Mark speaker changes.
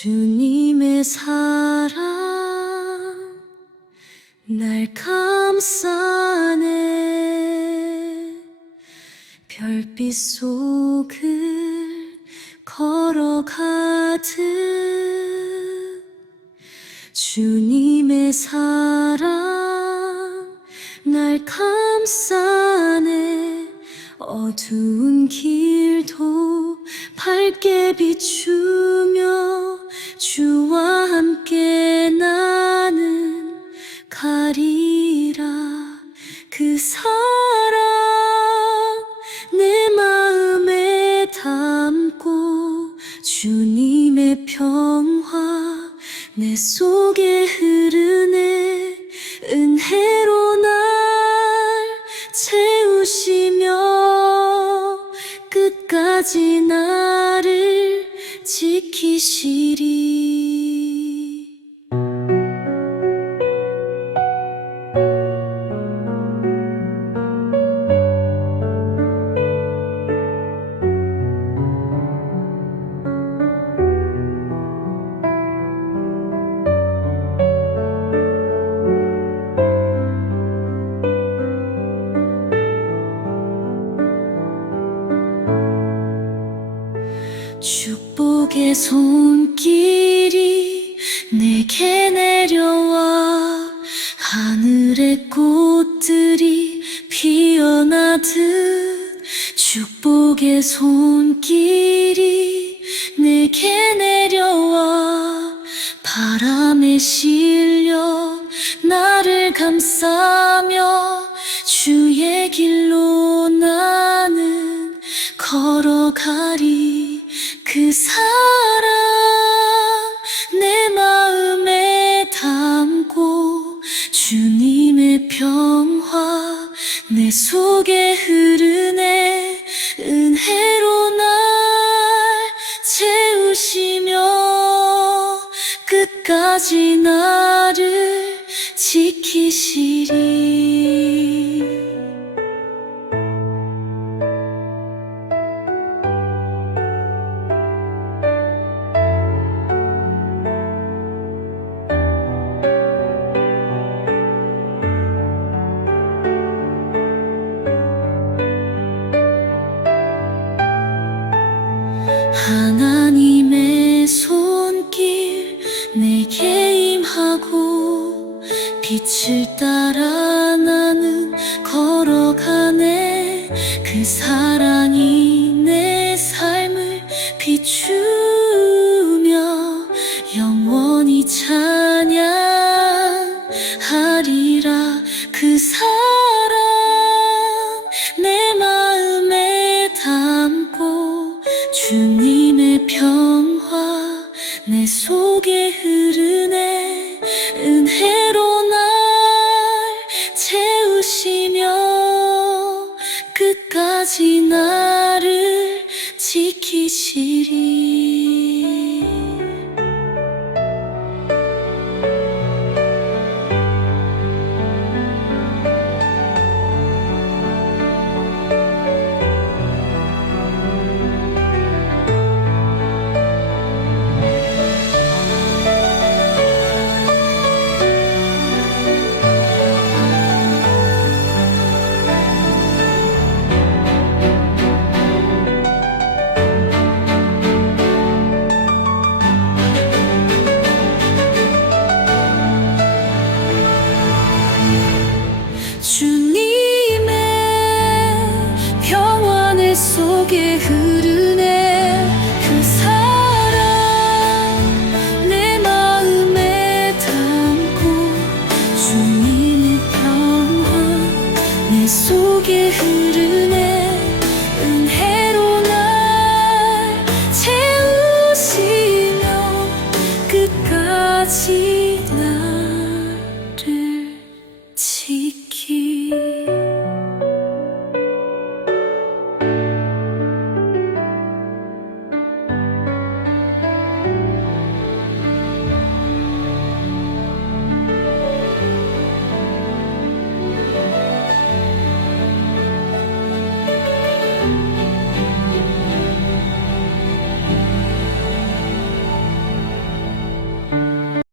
Speaker 1: 주님의 사랑 날 감싸네. 별빛 속을 걸어가듯 주님의 사랑 날 감싸네. 어두운 길도 밝게 비추며 그 사랑 내 마음에 담고 주님의 평화 내 속에 흐르네 은혜로 날 채우시며 끝까지 나를 지키시리 축복의 손길이 내게 내려와 하늘의 꽃들이 피어나듯 축복의 손길이 끝까지 나를 지키시리. 하나 빛을 따라 나는 걸어가네. 그 사랑 pişirir. 주님의 평안의 속에 흐